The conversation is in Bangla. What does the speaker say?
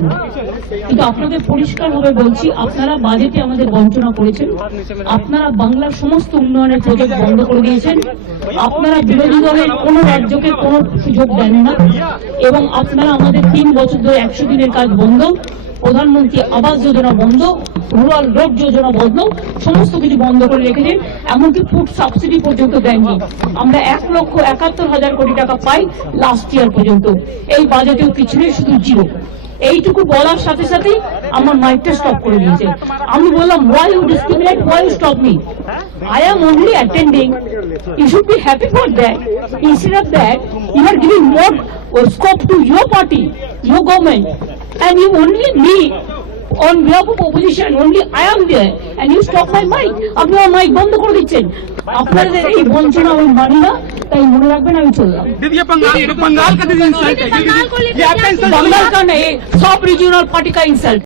ছিল। কিন্তু আপনাদের পরিষ্কারভাবে বলছি, আপনারা বাজেটে আমাদের বঞ্চনা করেছেন, আপনারা বাংলার সমস্ত উন্নয়নের প্রজেক্ট বন্ধ করে দিয়েছেন, আপনারা বিরোধী দলের কোন রাজ্যকে কোন সুযোগ দেন না, এবং আপনারা আমাদের 3 বছর ধরে 100 দিনের কাজ বন্ধ, প্রধানমন্ত্রী আবাস যোজনা বন্ধ, রুরাল রোড যোজনা বন্ধ, সমস্ত কিছু বন্ধ করে রেখেছেন। এমনকি ফুড সাবসিডি পর্যন্ত দেননি। আমরা 1,71,000 কোটি টাকা পাই লাস্ট ইয়ার পর্যন্ত। এই বাজেটেও কিছু নেই, শুধু জিরো। এইটুকু বলার সাথে সাথেই আমার মাইকটা স্টপ করে দিয়েছে। আমি বললাম, why you discriminate, why you stop me? I am only attending. You should be happy for that. Instead of that, you are giving more scope to your party, your government, and you only me on behalf of opposition, only I am there, and you stop my mic. আপনি আমার মাইক বন্ধ করে দিচ্ছেন। আপনাদের এই বঞ্চনা আমি মানি না, তাই মনে রাখবেন আমি চললাম। बंगाल का इंसल्ट है, बंगाल का नहीं, सब रीजनल पार्टी का इंसल्ट।